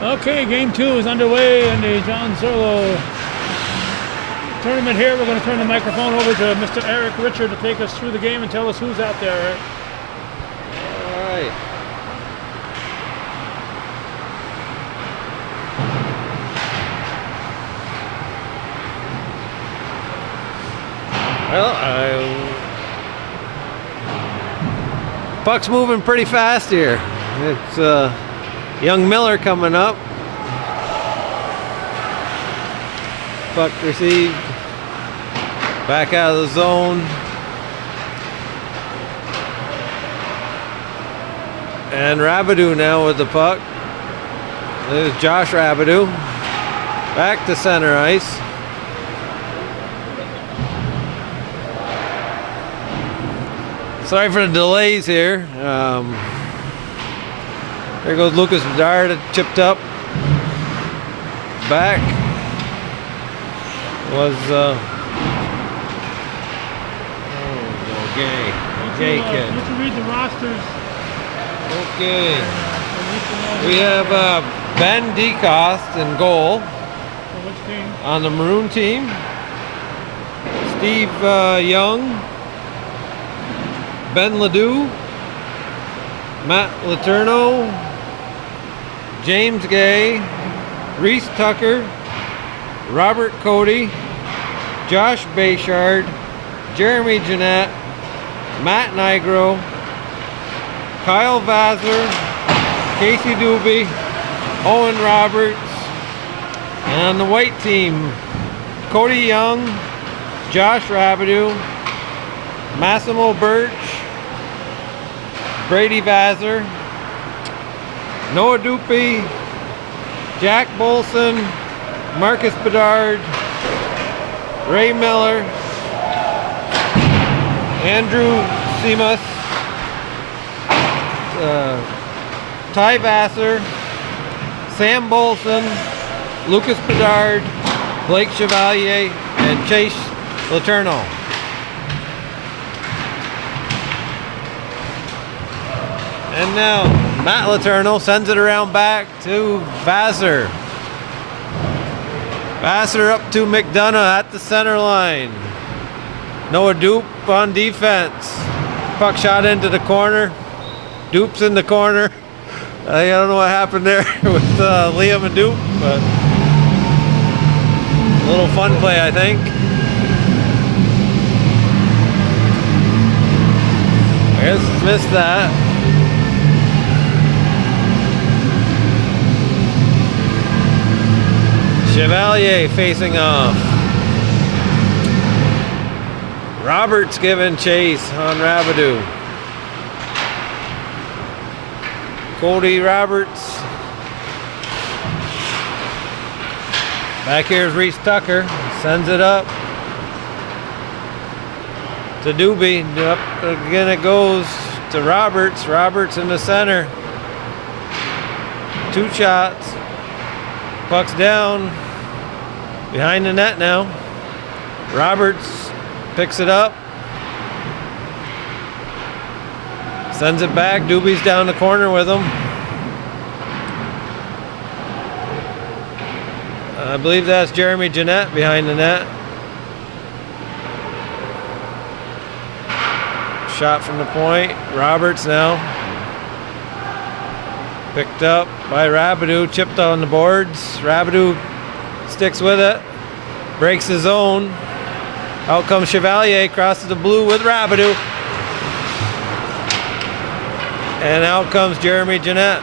Okay, game 2 is underway in the John Zurlo tournament here. We're going to turn the microphone over to Mr. Eric Richard to take us through the game and tell us who's out there, Eric. All right. Well, puck's moving pretty fast here. It's young Miller coming up. Puck received. Back out of the zone. And Rabideau now with the puck. There's Josh Rabideau. Back to center ice. Sorry for the delays here. There goes Lucas Bedard, chipped up. Back was Gay kid. You can read the rosters. Okay. We have Ben DeCoste in goal. For which team? On the Maroon team. Steve Young. Ben Ledoux, Matt Letourneau, James Gay, Reese Tucker, Robert Cody, Josh Bayshard, Jeremy Jeanette, Matt Nigro, Kyle Vassar, Casey Doobie, Owen Roberts, and on the white team, Cody Young, Josh Rabideau, Massimo Birch, Brady Vassar, Noah Dupe, Jack Bolson, Marcus Bedard, Ray Miller, Andrew Simas, Ty Vassar, Sam Bolson, Lucas Bedard, Blake Chevalier, and Chase Letourneau. And now Matt Letourneau sends it around back to Vassar. Vassar up to McDonough at the center line. Noah Dupe on defense. Puck shot into the corner. Dupe's in the corner. I don't know what happened there with Liam and Dupe, but a little fun play, I think. I guess missed that. Chevalier facing off. Roberts giving chase on Rabideau. Cody Roberts. Back here's Reese Tucker. Sends it up to Doobie. Up again it goes to Roberts. Roberts in the center. 2 shots. Puck's down. Behind the net now. Roberts picks it up. Sends it back. Doobie's down the corner with him. I believe that's Jeremy Jeanette behind the net. Shot from the point. Roberts now. Picked up by Rabideau. Chipped on the boards. Rabideau sticks with it, breaks his own. Out comes Chevalier, crosses the blue with Rabideau. And out comes Jeremy Jeanette.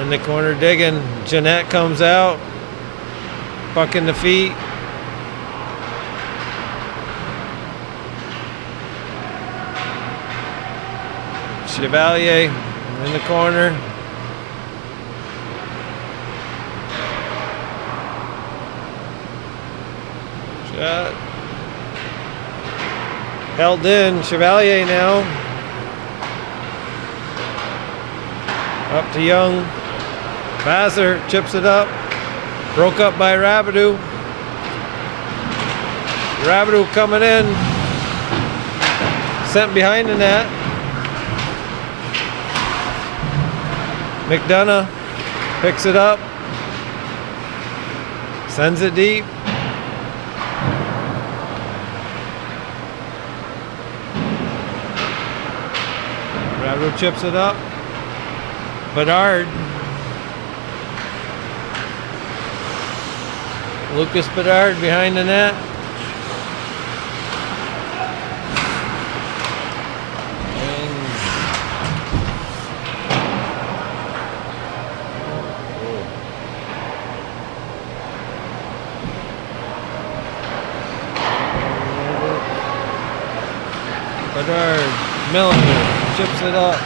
In the corner digging. Jeanette comes out. Puck in the feet. Chevalier in the corner. Shot. Held in. Chevalier now. Up to Young. Vassar chips it up. Broke up by Rabideau. Rabideau coming in. Sent behind the net. McDonough picks it up. Sends it deep. Rabideau chips it up. Bedard. Lucas Bedard behind the net. Bedard, Miller chips it up.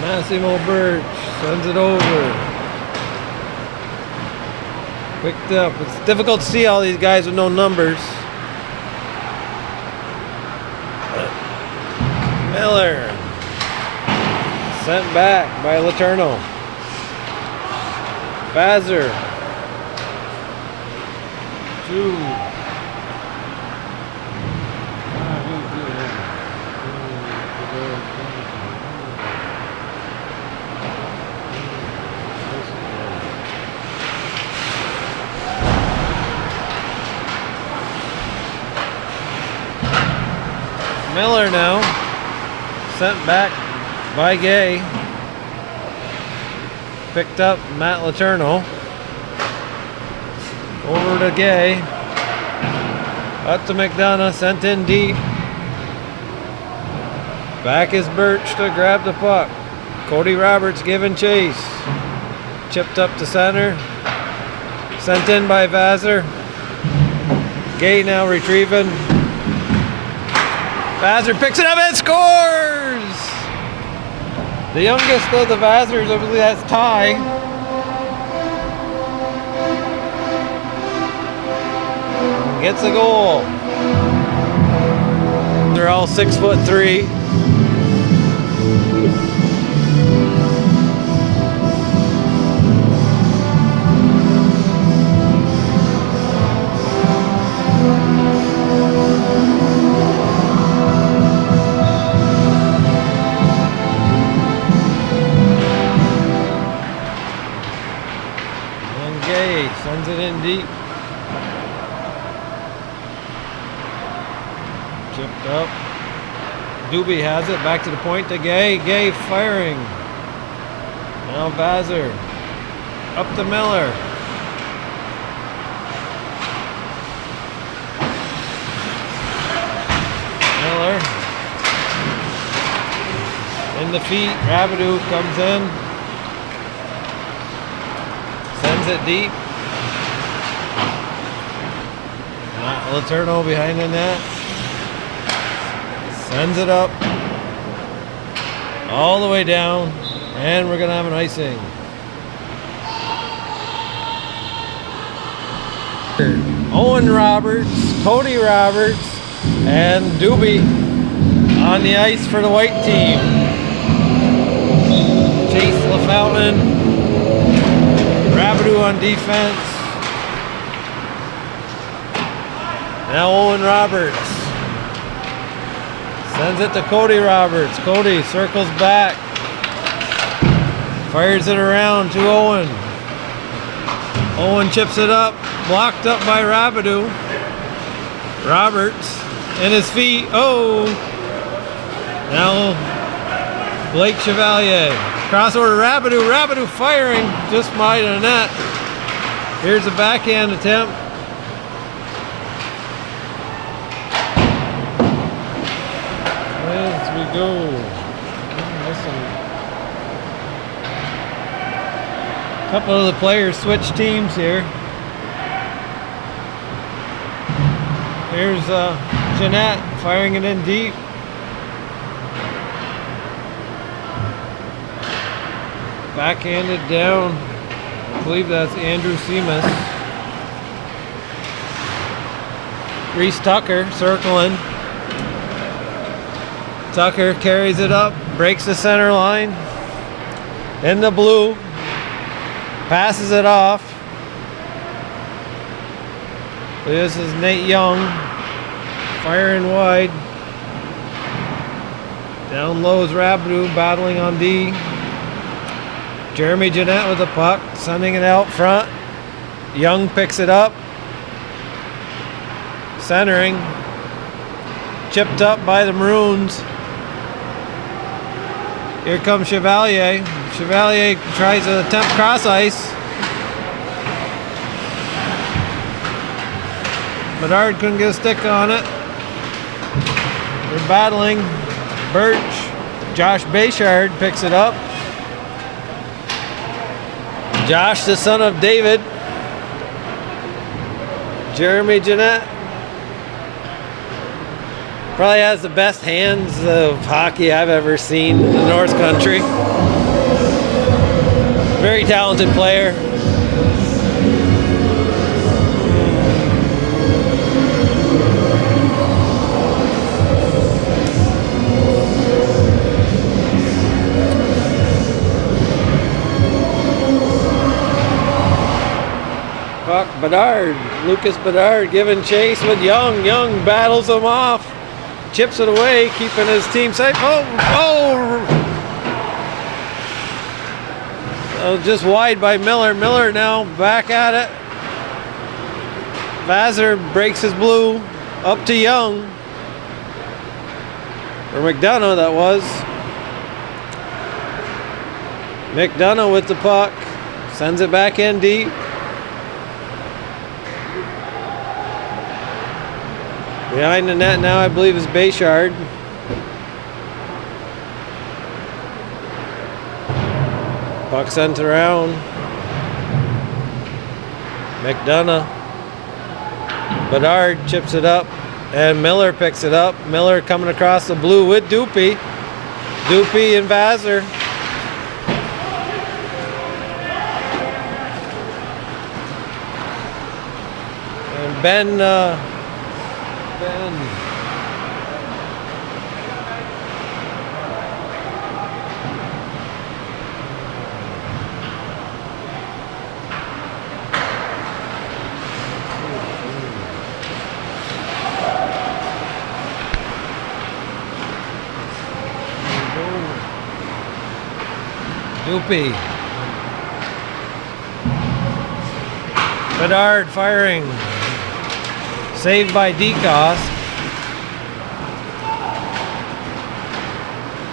Massimo Birch sends it over. Picked up. It's difficult to see all these guys with no numbers. Miller sent back by Letourneau. Vazer. Miller now sent back by Gay. Picked up Matt Letourneau. Over to Gay. Up to McDonough, sent in deep. Back is Birch to grab the puck. Cody Roberts giving chase. Chipped up to center. Sent in by Vazer. Gay now retrieving. Vazer picks it up and scores! The youngest of the Vazers, I believe that's Ty. Gets a goal. They're all 6'3". And Gay sends it in deep. Chipped up. Doobie has it. Back to the point to Gay. Gay firing. Now Vazer. Up to Miller. Miller. In the feet. Rabideau comes in. Sends it deep. Letourneau behind the net. Sends it up all the way down, and we're going to have an icing. Owen Roberts, Cody Roberts, and Doobie on the ice for the white team. Chase LaFountain, Rabideau on defense. Now Owen Roberts. Sends it to Cody Roberts. Cody circles back. Fires it around to Owen. Owen chips it up. Blocked up by Rabideau. Roberts in his feet. Oh! Now Blake Chevalier. Crossover to Rabideau. Rabideau firing just wide of the net. Here's a backhand attempt. Go. A couple of the players switch teams here. Here's Jeanette firing it in deep. Backhanded down. I believe that's Andrew Seamus. Reese Tucker circling. Tucker carries it up, breaks the center line. In the blue. Passes it off. This is Nate Young. Firing wide. Down low is Rabideau battling on D. Jeremy Jeanette with the puck, sending it out front. Young picks it up. Centering. Chipped up by the Maroons. Here comes Chevalier. Chevalier tries to attempt cross ice. Bedard couldn't get a stick on it. They're battling. Birch. Josh Bayshard picks it up. Josh, the son of David. Jeremy Jeanette. Probably has the best hands of hockey I've ever seen in the North Country. Very talented player. Puck, Bedard, Lucas Bedard giving chase with Young. Young battles him off. Chips it away, keeping his team safe. Just wide by Miller. Miller now back at it. Vassar breaks his blue. Up to Young. Or McDonough, that was. McDonough with the puck. Sends it back in deep. Behind the net now, I believe, is Bayshard. Puck sent around. McDonough. Bedard chips it up, and Miller picks it up. Miller coming across the blue with Doopy. Doopy and Vassar. And Ben. Doopy. Bedard firing. Saved by DeCoste.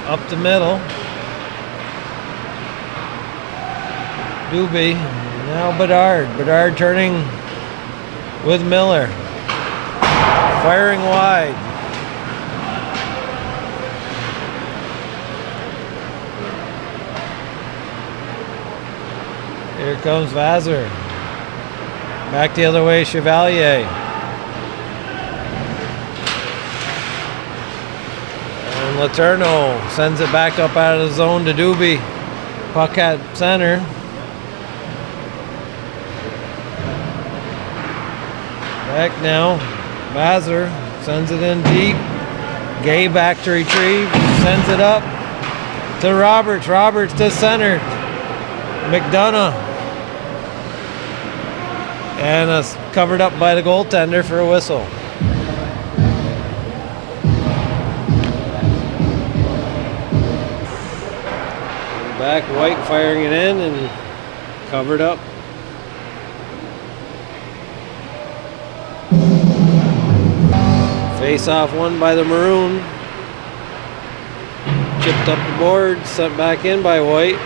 Up the middle. Doobie. Now Bedard. Bedard turning with Miller. Firing wide. Here comes Vassar. Back the other way, Chevalier. And Letourneau sends it back up out of the zone to Doobie. Puck at center. Back now. Vassar sends it in deep. Gay back to retrieve. Sends it up to Roberts. Roberts to center. McDonough. And it's covered up by the goaltender for a whistle. Back, White firing it in and covered up. Face off won by the Maroon. Chipped up the board, sent back in by White.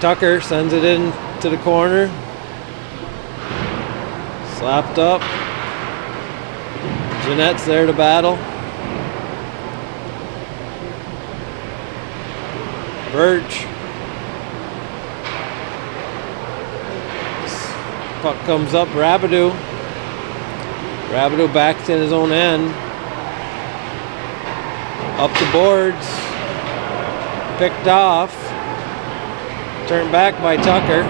Tucker sends it in to the corner. Slapped up. Jeanette's there to battle. Birch. Puck comes up, Rabideau. Rabideau back in his own end. Up the boards. Picked off. Turned back by Tucker.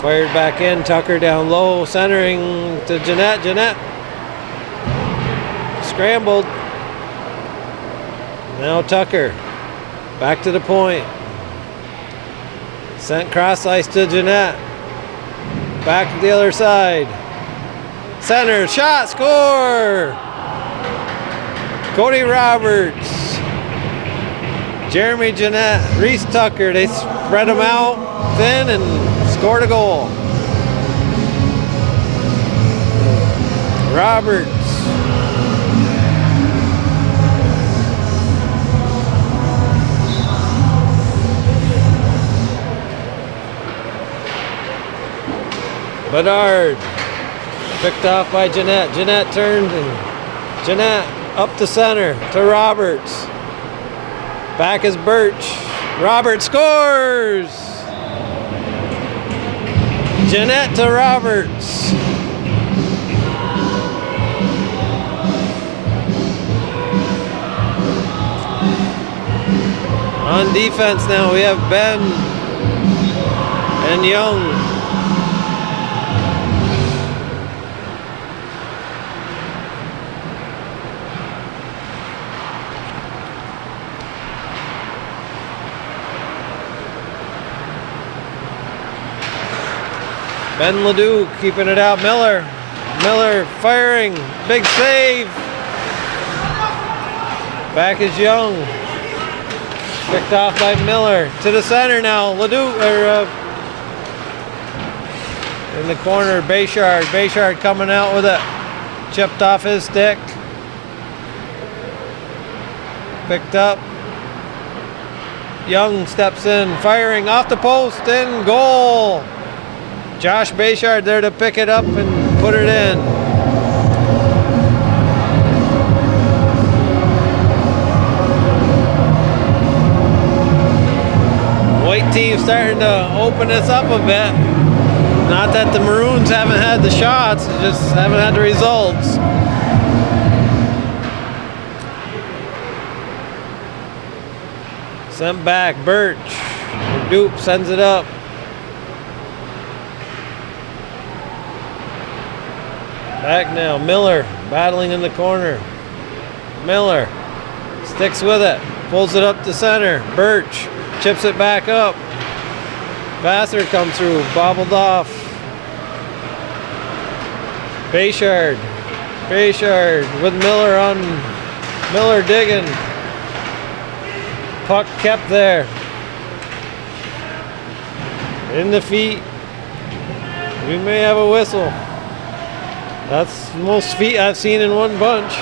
Fired back in. Tucker down low, centering to Jeanette. Jeanette scrambled. Now Tucker back to the point. Sent cross ice to Jeanette. Back to the other side. Center, shot, score! Cody Roberts. Jeremy Jeanette, Reese Tucker. They spread them out thin and scored a goal. Roberts. Bedard. Picked off by Jeanette. Jeanette turned and Jeanette up the center to Roberts. Back is Birch. Roberts scores! Jeanette to Roberts. On defense now we have Ben and Young. Ben Ledoux keeping it out. Miller firing. Big save. Back is Young. Picked off by Miller. To the center now. Ledoux in the corner. Bayshard. Bayshard coming out with it. Chipped off his stick. Picked up. Young steps in. Firing off the post. In goal. Josh Bayshard there to pick it up and put it in. White team starting to open this up a bit. Not that the Maroons haven't had the shots, just haven't had the results. Sent back, Birch. Dupe sends it up. Back now, Miller battling in the corner. Miller sticks with it, pulls it up to center. Birch chips it back up. Vassar comes through, bobbled off. Bayshard with Miller on. Miller digging. Puck kept there. In the feet. We may have a whistle. That's the most feet I've seen in one bunch.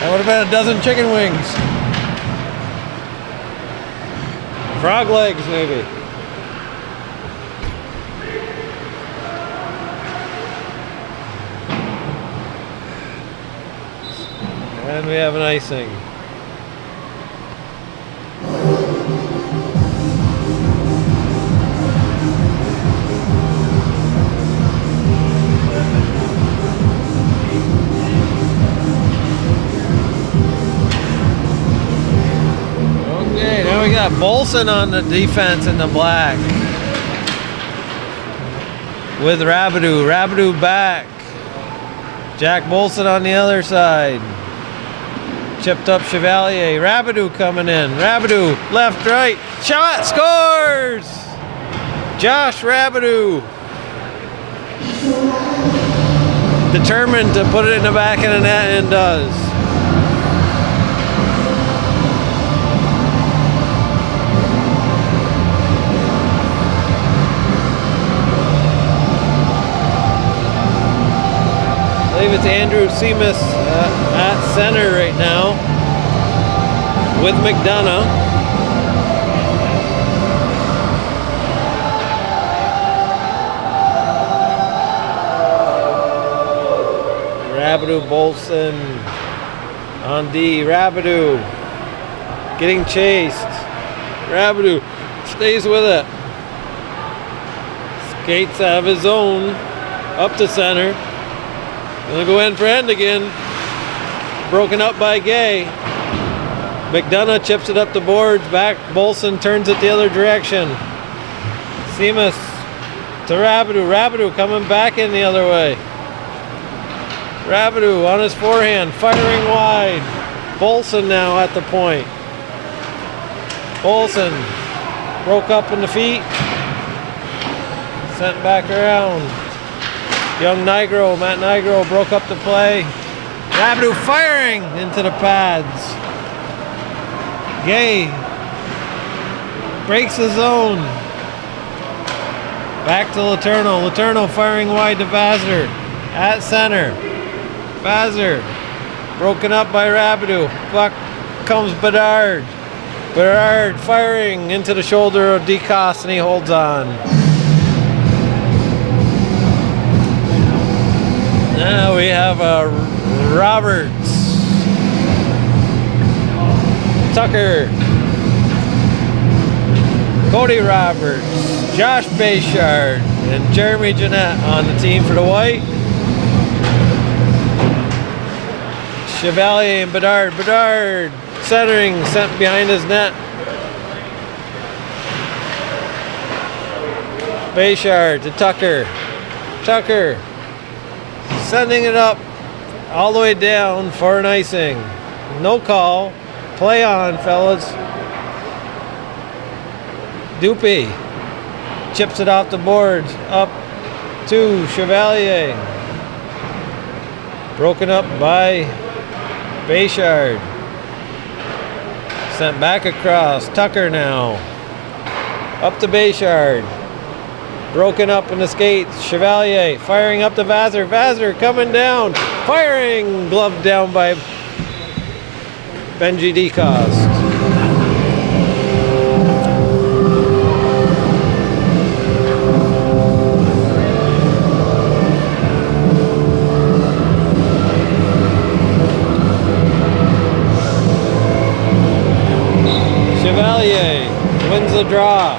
That would have been a dozen chicken wings. Frog legs, maybe. And we have an icing. We got Bolson on the defense in the black. With Rabideau. Rabideau back. Jack Bolson on the other side. Chipped up Chevalier. Rabideau coming in. Rabideau left, right. Shot, scores! Josh Rabideau. Determined to put it in the back of the net and does. I believe it's Andrew Seamus at center right now with McDonough. Rabideau, Bolson on D. Rabideau getting chased. Rabideau stays with it. Skates out of his zone up to center. Gonna go end for end again. Broken up by Gay. McDonough chips it up the boards. Back. Bolson turns it the other direction. Seamus to Rabideau. Rabideau coming back in the other way. Rabideau on his forehand, firing wide. Bolson now at the point. Bolson broke up in the feet. Sent back around. Young Matt Nigro broke up the play. Rabideau firing into the pads. Gay breaks the zone. Back to Letourneau. Letourneau firing wide to Vazner. At center. Vazner broken up by Rabideau. Puck comes Bedard. Bedard firing into the shoulder of DeCoste, and he holds on. Now we have Roberts. Tucker. Cody Roberts. Josh Bayshard. And Jeremy Jeanette on the team for the White. Chevalier and Bedard. Bedard centering, sent behind his net. Bayshard to Tucker. Tucker sending it up all the way down for an icing. No call. Play on, fellas. Doopy chips it off the boards. Up to Chevalier. Broken up by Bayshard. Sent back across. Tucker now. Up to Bayshard. Broken up in the skates. Chevalier firing up to Vazner. Vazner coming down. Firing. Gloved down by Benji DeCoste. Wins the draw.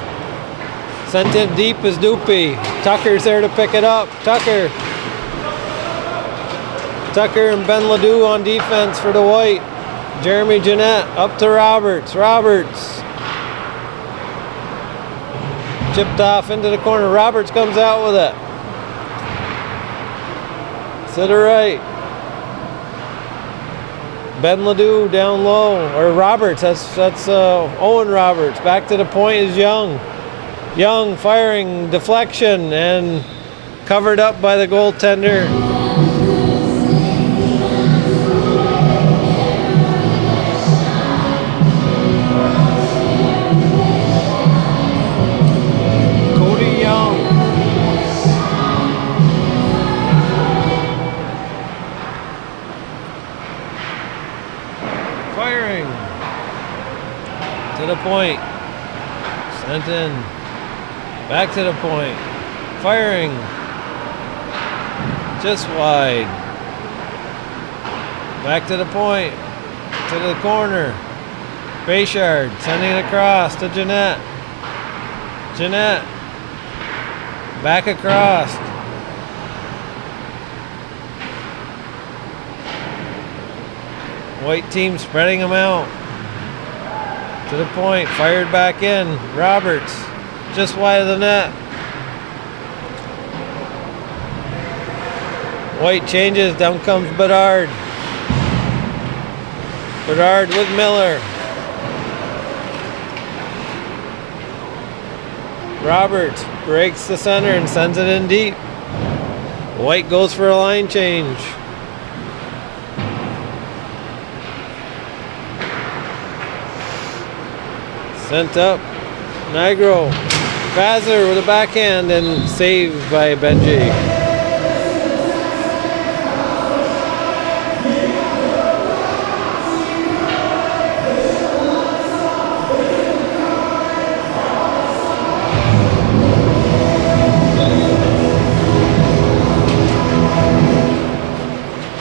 Sent in deep is Doopy. Tucker's there to pick it up. Tucker and Ben Ledoux on defense for the White. Jeremy Jeanette up to Roberts. Roberts chipped off into the corner. Roberts comes out with it. To the right. Ben Ledoux down low, or Roberts, that's Owen Roberts. Back to the point is Young. Young firing, deflection, and covered up by the goaltender. Cody Young. Firing to the point, sent in, back to the point, firing just wide, back to the point, to the corner. Bayshard sending it across to Jeanette. Jeanette back across. White team spreading them out. To the point, fired back in. Roberts, just wide of the net. White changes, down comes Bedard. Bedard with Miller. Roberts breaks the center and sends it in deep. White goes for a line change. Sent up. Nigro. Vazner with a backhand and saved by Benji.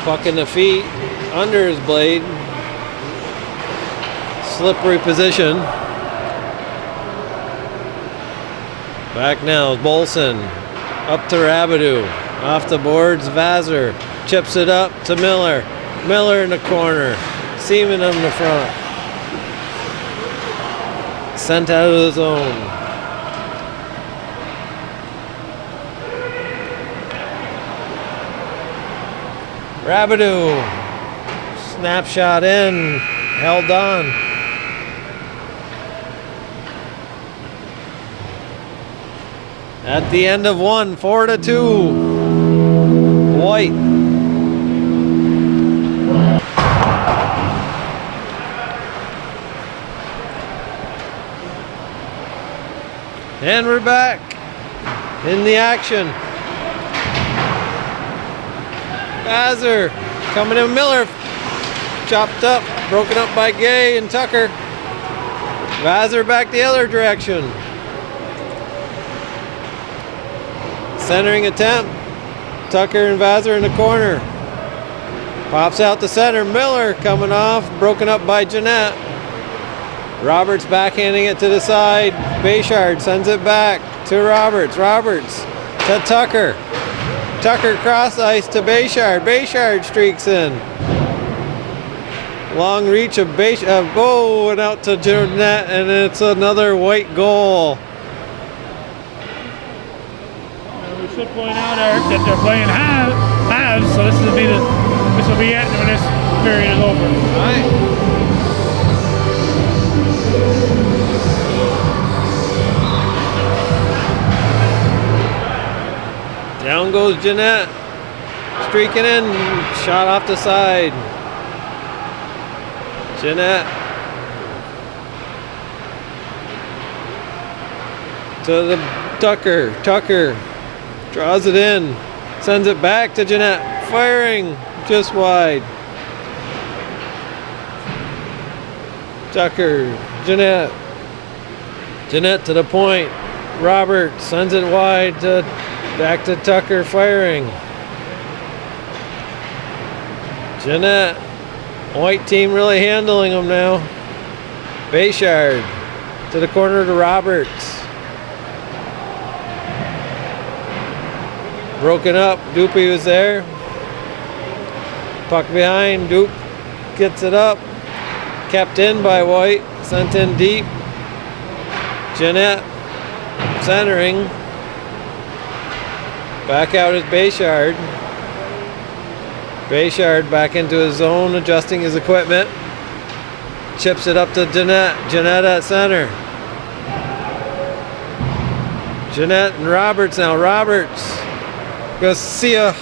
Puck in the feet, under his blade. Slippery position. Back now is Bolson. Up to Rabideau. Off the boards, Vazner. Chips it up to Miller. Miller in the corner. Seaman in the front. Sent out of the zone. Rabideau Snapshot in, held on. At the end of one, 4-2. White. And we're back in the action. Vassar coming in, Miller. Chopped up, broken up by Gay and Tucker. Vassar back the other direction. Centering attempt. Tucker and Vassar in the corner. Pops out the center. Miller coming off, broken up by Jeanette. Roberts backhanding it to the side. Bayshard sends it back to Roberts. Roberts to Tucker. Tucker cross ice to Bayshard. Bayshard streaks in. Long reach of Bayshard. Oh, and out to Jeanette, and it's another White goal. We should point out, Eric, that they're playing halves, so this will be it when this period is over. All right. Down goes Jeanette. Streaking in. Shot off the side. Jeanette. To the Tucker. Tucker draws it in. Sends it back to Jeanette. Firing just wide. Tucker. Jeanette. Jeanette to the point. Robert sends it wide to back to Tucker, firing. Jeanette. White team really handling them now. Bayshard to the corner to Roberts. Broken up. Doopy was there. Puck behind. Doop gets it up. Kept in by White. Sent in deep. Jeanette centering. Back out is Bayshard. Bayshard back into his zone, adjusting his equipment. Chips it up to Jeanette. Jeanette at center. Jeanette and Roberts now. Roberts. Garcia.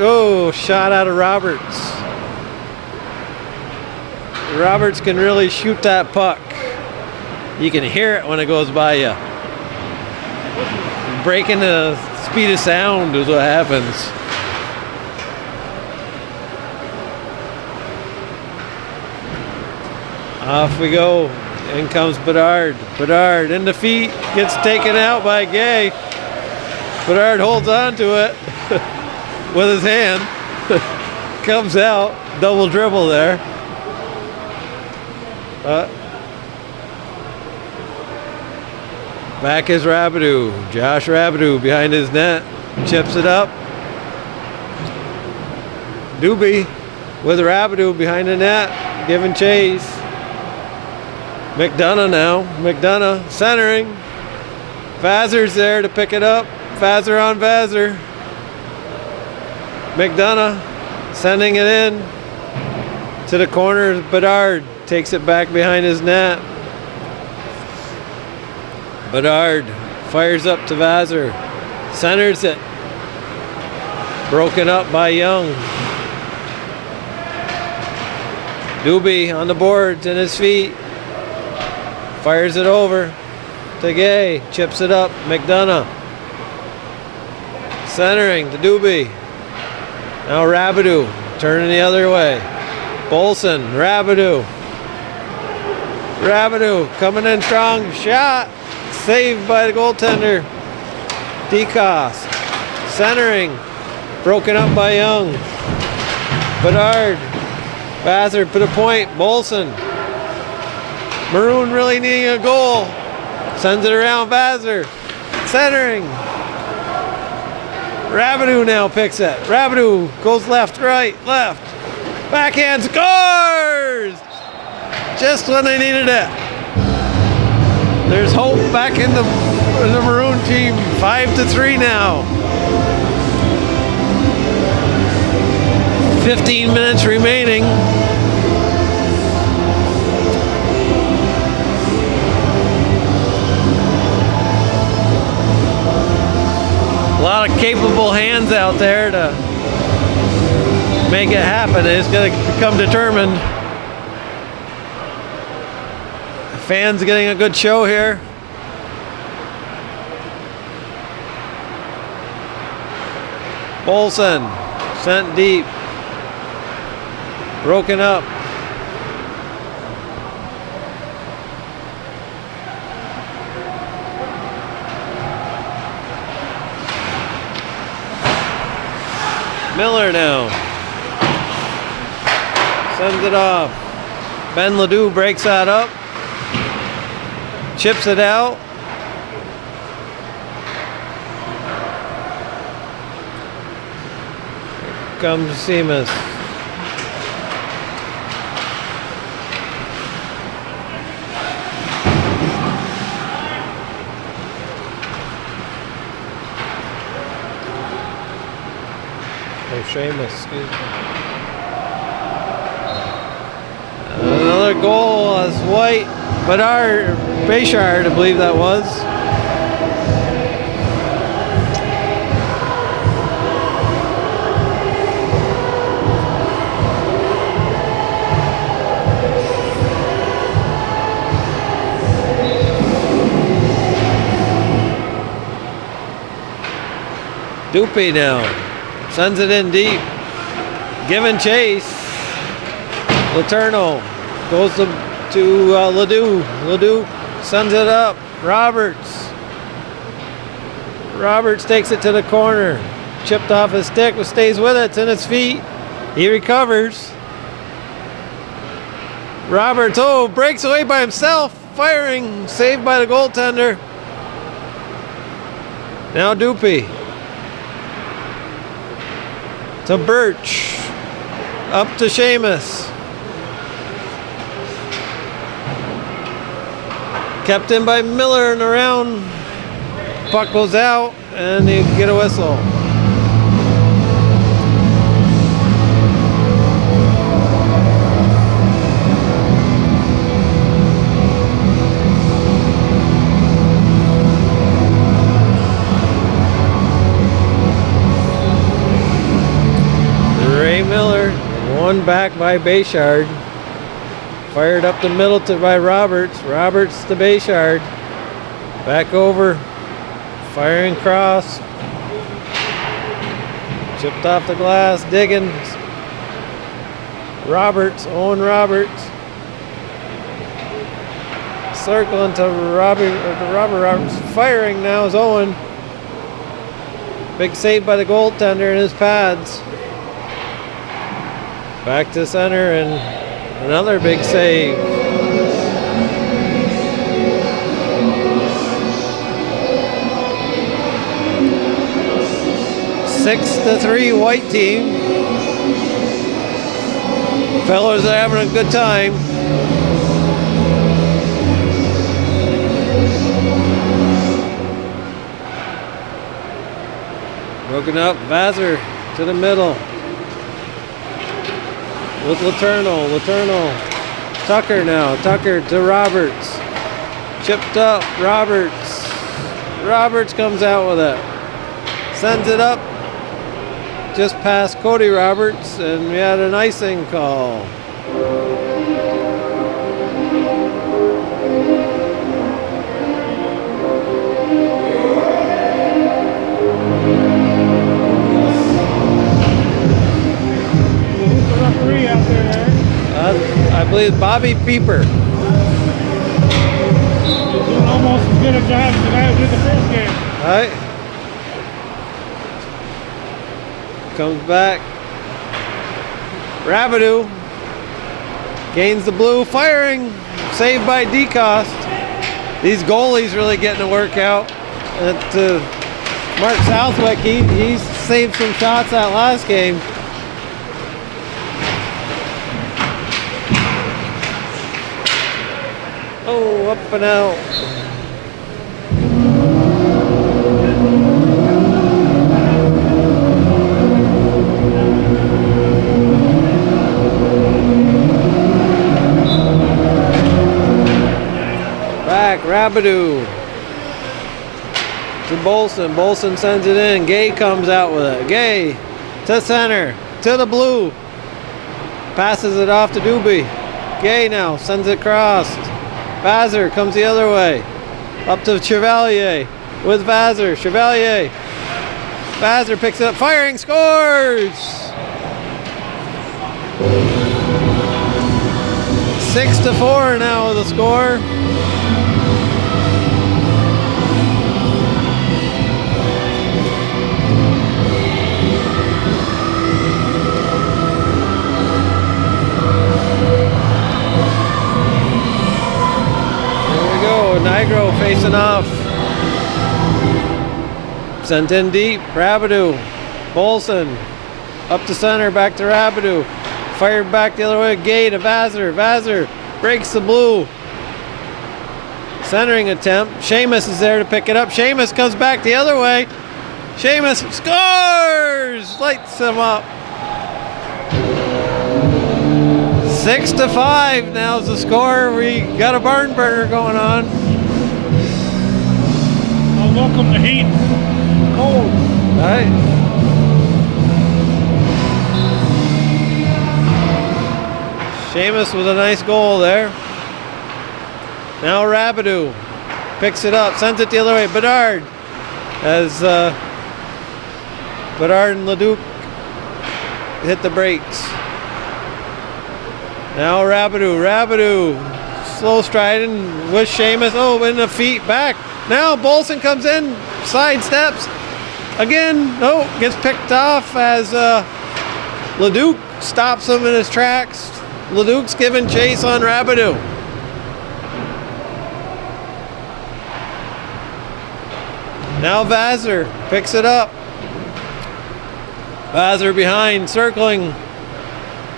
Oh, shot out of Roberts. Roberts can really shoot that puck. You can hear it when it goes by you. Breaking the speed of sound is what happens. Off we go. In comes Bedard. Bedard in the feet. Gets taken out by Gay. Bedard holds on to it with his hand. Comes out. Double dribble there. Back is Rabideau. Josh Rabideau behind his net. Chips it up. Doobie with Rabideau behind the net. Giving chase. McDonough now. McDonough centering. Vassar's there to pick it up. Vassar on Vassar. McDonough sending it in to the corner. Bedard takes it back behind his net. Bedard fires up to Vassar. Centers it. Broken up by Young. Doobie on the boards and his feet. Fires it over to Gay. Chips it up. McDonough. Centering to Doobie. Now Rabideau turning the other way. Bolson. Rabideau. Rabideau coming in strong. Shot. Saved by the goaltender. DeCoste. Centering. Broken up by Young. Bedard. Vassar put a point. Bolson. Maroon really needing a goal. Sends it around Vassar. Centering. Rabideau now picks it. Rabideau goes left, right, left. Backhand scores! Just when they needed it. There's hope back in the Maroon team. 5-3 now. 15 minutes remaining. full hands out there to make it happen. They just gotta become determined. Fans getting a good show here. Bolson sent deep. Broken up. Miller now. Sends it off. Ben Ledoux breaks that up. Chips it out. Here comes Seamus. Seamus, excuse me. Another goal as White, but our Bayshard, I believe that was. Doopy now. Sends it in deep. Giving chase. Letourneau goes to Ledoux. Ledoux sends it up. Roberts. Roberts takes it to the corner. Chipped off his stick, but stays with it. It's in his feet. He recovers. Roberts, breaks away by himself. Firing. Saved by the goaltender. Now Doopy. To Birch, up to Seamus. Kept in by Miller and around. Puck goes out and you get a whistle. One back by Bayshard. Fired up the middle by Roberts. Roberts to Bayshard. Back over. Firing cross. Chipped off the glass. Diggins. Roberts. Owen Roberts. Circling to Robert Roberts. Firing now is Owen. Big save by the goaltender in his pads. Back to center and another big save. Six to 3 White team. Fellas are having a good time. Broken up, Vassar to the middle. With Letourneau. Tucker now. Tucker to Roberts. Chipped up. Roberts. Roberts comes out with it. Sends it up. Just past Cody Roberts, and we had an icing call. I believe Bobby Pieper. He's doing almost as good a job as the guy who did the first game. All right. Comes back. Rabideau gains the blue, firing. Saved by DeCoste. These goalies really getting to work out. Mark Southwick, he saved some shots that last game. Oh, up and out. Back, Rabideau. to Bolson. Bolson sends it in. Gay comes out with it. Gay to center, to the blue. Passes it off to Doobie. Gay now sends it across. Vazer comes the other way. Up to Chevalier with Vazer. Chevalier. Vazer picks it up. Firing, scores! 6-4 now the score. Nigro facing off. Sent in deep. Rabideau. Bolson. Up to center. Back to Rabideau. Fired back the other way. Gay to Vazer. Vazer breaks the blue. Centering attempt. Seamus is there to pick it up. Seamus comes back the other way. Seamus scores! Lights him up. 6-5 now's the score. We got a barn burner going on. Welcome the heat. Cold. Right. Seamus with a nice goal there. Now Rabideau picks it up, sends it the other way. Bedard, as Bedard and Leduc hit the brakes. Now Rabideau. Rabideau slow striding with Seamus. Oh, in the feet back. Now Bolson comes in, sidesteps. Again, no, gets picked off as Leduc stops him in his tracks. Leduc's giving chase on Rabideau. Now Vazer picks it up. Vazer behind, circling.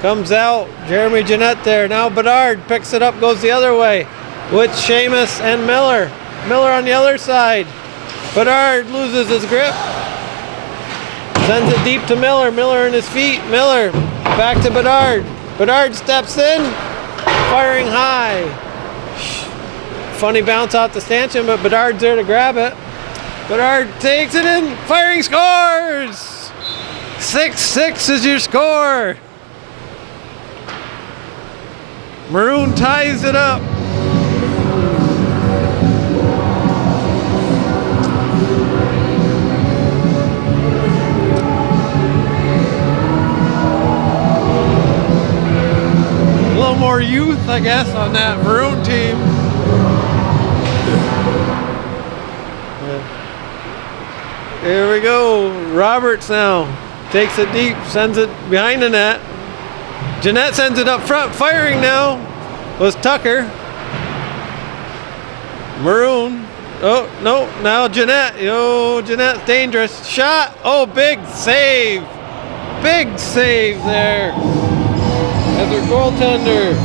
Comes out, Jeremy Jeanette there. Now Bedard picks it up, goes the other way with Seamus and Miller. Miller on the other side. Bedard loses his grip. Sends it deep to Miller. Miller in his feet. Miller back to Bedard. Bedard steps in. Firing high. Funny bounce off the stanchion, but Bedard's there to grab it. Bedard takes it in. Firing, scores! 6-6 is your score. Maroon ties it up. More youth, I guess, on that Maroon team. Here we go. Roberts now takes it deep, sends it behind the net. Jeanette sends it up front. Firing now was Tucker. Maroon. Oh, no, now Jeanette. Oh, Jeanette's dangerous. Shot. Oh, big save. Big save there. As her goaltender,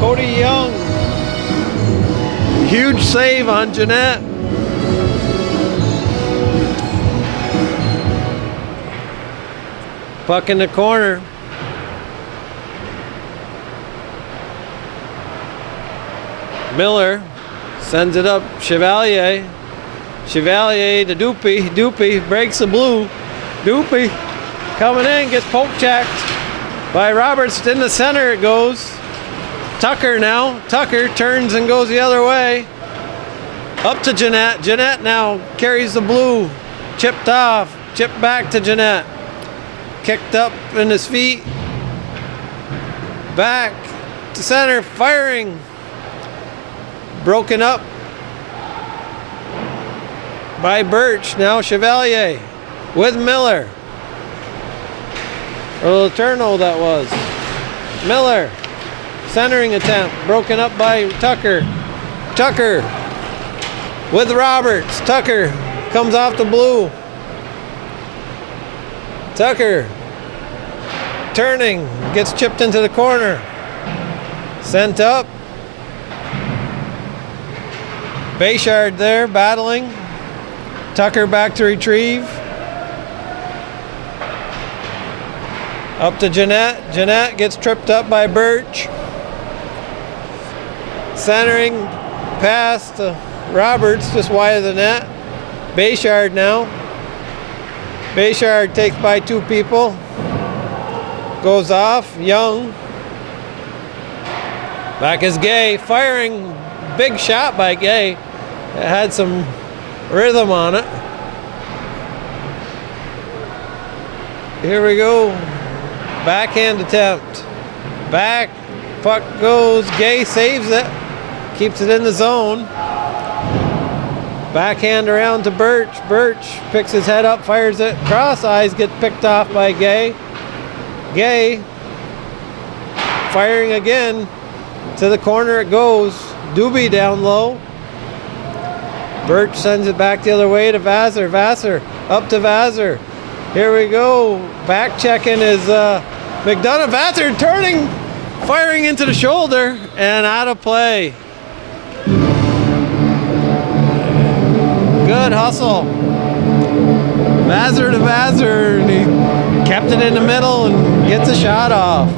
Cody Young. Huge save on Jeanette. Puck in the corner. Miller sends it up. Chevalier. Chevalier to Doopy. Doopy breaks the blue. Doopy coming in, gets poke checked by Roberts. In the center it goes. Tucker now. Tucker turns and goes the other way. Up to Jeanette. Jeanette now carries the blue. Chipped off. Chipped back to Jeanette. Kicked up in his feet. Back to center. Firing. Broken up by Birch. Now Chevalier with Miller. A little turnover that was. Miller, centering attempt, broken up by Tucker. Tucker with Roberts. Tucker comes off the blue. Tucker turning, gets chipped into the corner. Sent up. Bayshard there battling. Tucker back to retrieve. Up to Jeanette. Jeanette gets tripped up by Birch. Centering. pass to Roberts, just wide of the net. Bayshard now. Bayshard takes by 2 people. Goes off. Young. Back is Gay. Firing. Big shot by Gay. It had some rhythm on it. Here we go. Backhand attempt. Back. Puck goes. Gay saves it. Keeps it in the zone. Backhand around to Birch. Birch picks his head up, fires it. Cross eyes get picked off by Gay. Gay firing again. To the corner it goes. Doobie down low. Birch sends it back the other way to Vassar. Vassar up to Vassar. Here we go. Back checking is McDonough. Vassar turning, firing into the shoulder and out of play. Good hustle. Vassar to Vassar, and he kept it in the middle and gets a shot off.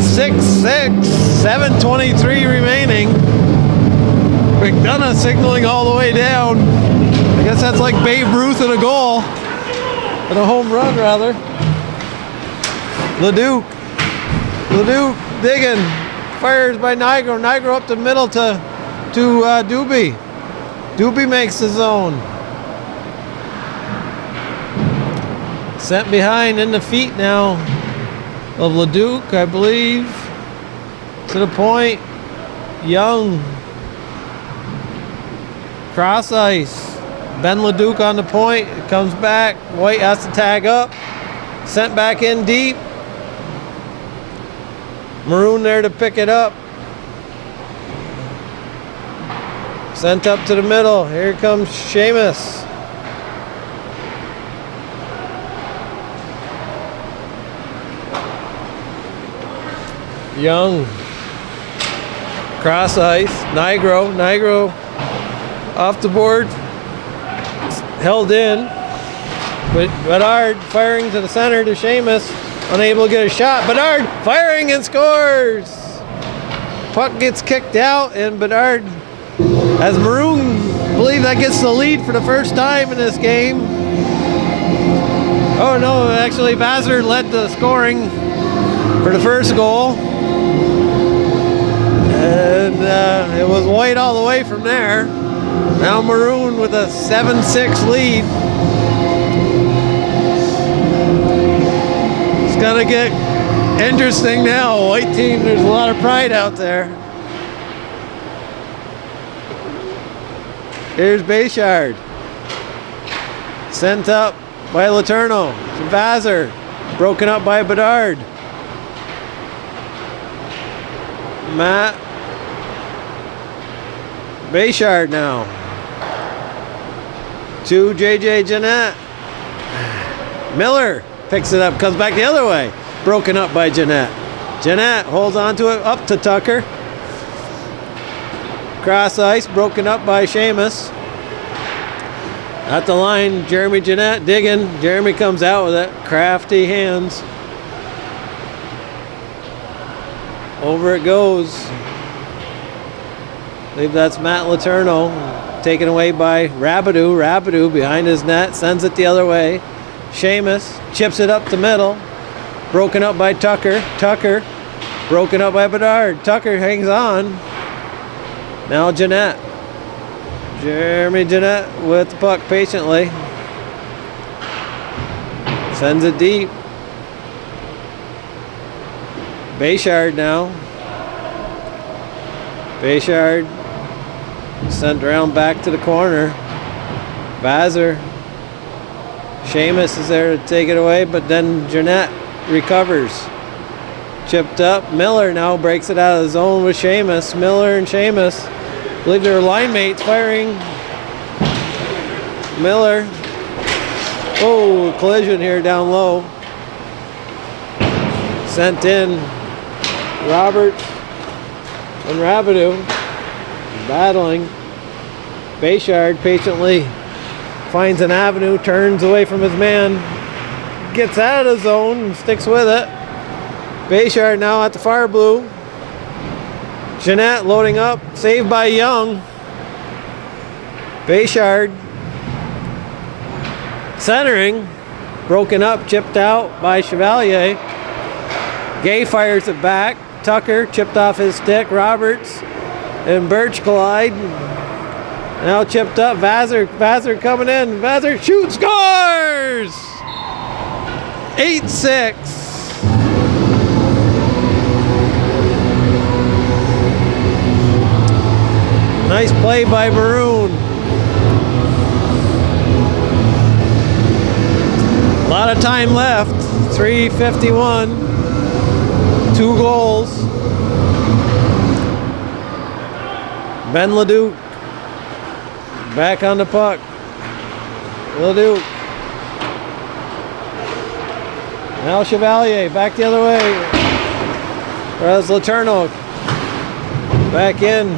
6-6, 7:23 remaining. McDonough signaling all the way down. I guess that's like Babe Ruth in a goal. In a home run, rather. Leduc digging. Fires by Nigro. Nigro up the middle to Doobie. Doobie makes the zone. Sent behind in the feet now of Leduc, I believe. To the point. Young. Cross ice. Ben Leduc on the point. It comes back. White has to tag up. Sent back in deep. Maroon there to pick it up. Sent up to the middle. Here comes Seamus. Young. Cross ice. Nigro off the board. Held in. But Bedard firing to the center to Seamus. Unable to get a shot. Bedard firing and scores. Puck gets kicked out and Bedard, as Maroon, believe that gets the lead for the first time in this game. Oh no, actually Vassar led the scoring for the first goal. And it was White all the way from there. Now Maroon with a 7-6 lead. It's gonna get interesting now. White team, there's a lot of pride out there. Here's Bayshard. Sent up by Letourneau to Vassar. Broken up by Bedard. Matt. Bayshard now. To JJ Jeanette. Miller picks it up, comes back the other way. Broken up by Jeanette. Jeanette holds on to it, up to Tucker. Cross ice, broken up by Seamus. At the line, Jeremy Jeanette digging. Jeremy comes out with it. Crafty hands. Over it goes. I believe that's Matt Letourneau. Taken away by Rabideau. Rabideau behind his net, sends it the other way. Seamus chips it up the middle. Broken up by Tucker. Tucker broken up by Bedard. Tucker hangs on. Now Jeanette. Jeremy Jeanette with the puck patiently. Sends it deep. Bayshard now. Bayshard sent around back to the corner. Vassar. Seamus is there to take it away, but then Jeanette recovers. Chipped up. Miller now breaks it out of the zone with Seamus. Miller and Seamus. I believe they're line mates firing. Miller. Oh, collision here down low. Sent in. Roberts and Rabideau battling. Bayshard patiently finds an avenue, turns away from his man, gets out of the zone and sticks with it. Bayshard now at the far blue. Jeanette loading up, saved by Young. Bayshard centering, broken up, chipped out by Chevalier. Gay fires it back. Tucker chipped off his stick. Roberts and Birch collide. Now chipped up. Vassar coming in. Vassar shoots, scores! 8-6. Nice play by Maroon. A lot of time left. 3:51. 2 goals. Ben Leduc back on the puck. Leduc. Now Chevalier back the other way. Whereas Letourneau back in.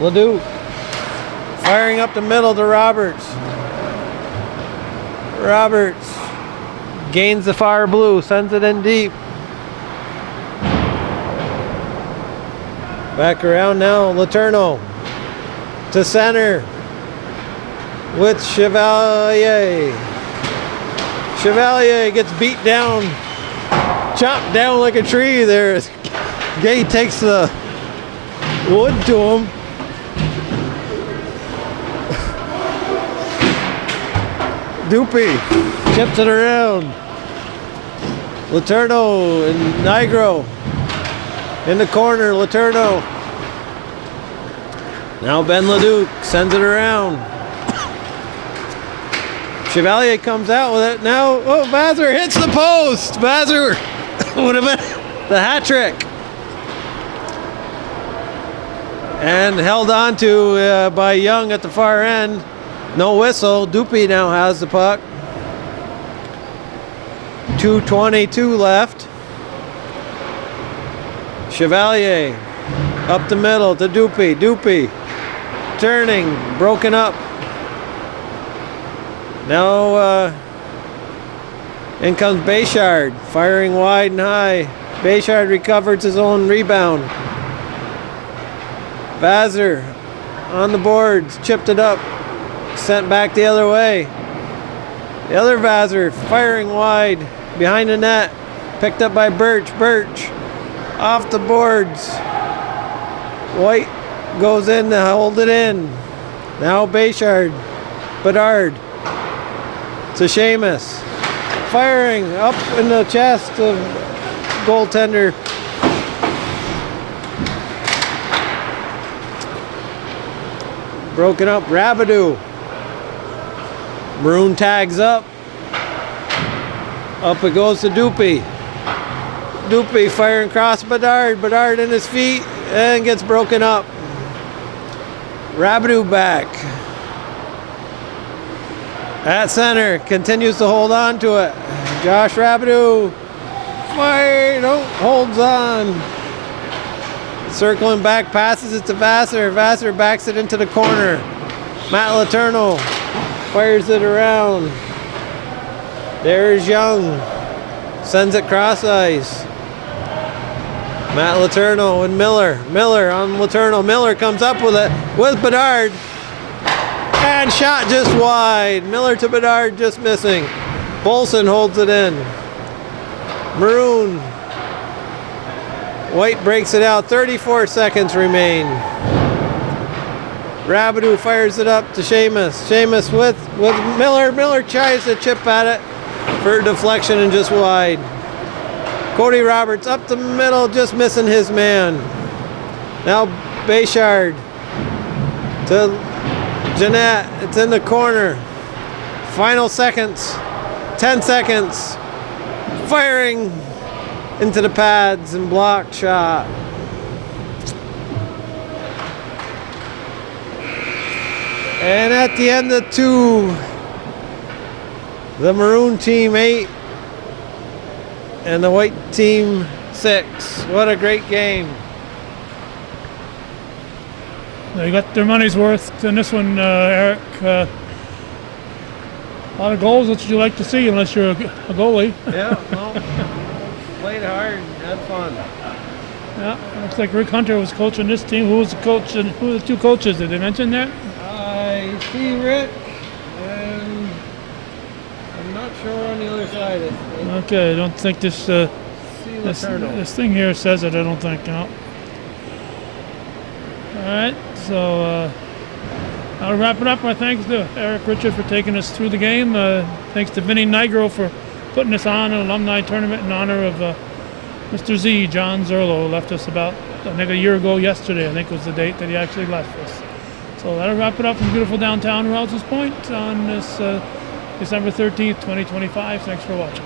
Leduc firing up the middle to Roberts. Roberts gains the far blue, sends it in deep. Back around now, Letourneau to center with Chevalier. Chevalier gets beat down, chopped down like a tree there. Gay takes the wood to him. Doopy chips it around. Letourneau and Nigro in the corner. Letourneau. Now Ben Leduc sends it around. Chevalier comes out with it. Now, oh, Vassar hits the post. Vassar would have been the hat trick. And held on to by Young at the far end. No whistle. Doopy now has the puck. 2:22 left. Chevalier up the middle to Doopy. Doopy turning, broken up. Now in comes Bayshard, firing wide and high. Bayshard recovers his own rebound. Vassar on the boards, chipped it up. Sent back the other way. The other Vassar firing wide behind the net. Picked up by Birch. Birch off the boards. White goes in to hold it in. Now Bayshard. Bedard to Seamus. Firing up in the chest of goaltender. Broken up. Rabidou. Maroon tags up. Up it goes to Doopy. Doopy firing across Bedard. Bedard in his feet and gets broken up. Rabidou back. At center, continues to hold on to it. Josh Rabidou. Fire, holds on. Circling back, passes it to Vassar. Vassar backs it into the corner. Matt Letourneau fires it around. There's Young. Sends it cross ice. Matt Letourneau and Miller. Miller on Letourneau. Miller comes up with it with Bedard. And shot just wide. Miller to Bedard, just missing. Bolson holds it in. Maroon. White breaks it out. 34 seconds remain. Rabidou fires it up to Seamus. Seamus with Miller. Miller tries to chip at it for deflection and just wide. Cody Roberts up the middle, just missing his man. Now Bayshard to Jeanette. It's in the corner. Final seconds. 10 seconds. Firing into the pads and blocked shot. And at the end of 2, the Maroon team 8 and the White team 6. What a great game. They got their money's worth in this one, Eric. A lot of goals that you like to see unless you're a goalie. Yeah, well, played hard, had fun. Yeah, looks like Rick Hunter was coaching this team. Who was the coach and who were the two coaches? Did they mention that? I see Rick, and I'm not sure on the other side. Okay, I don't think this this thing here says it. I don't think. No. All right, so I'll wrap it up. My thanks to Eric Richard for taking us through the game. Thanks to Vinny Nigro for putting us on an alumni tournament in honor of Mr. Z, John Zurlo, who left us about, I think, a year ago yesterday, I think was the date that he actually left us. So that'll wrap it up from beautiful downtown Rouse's Point on this December 13th, 2025. Thanks for watching.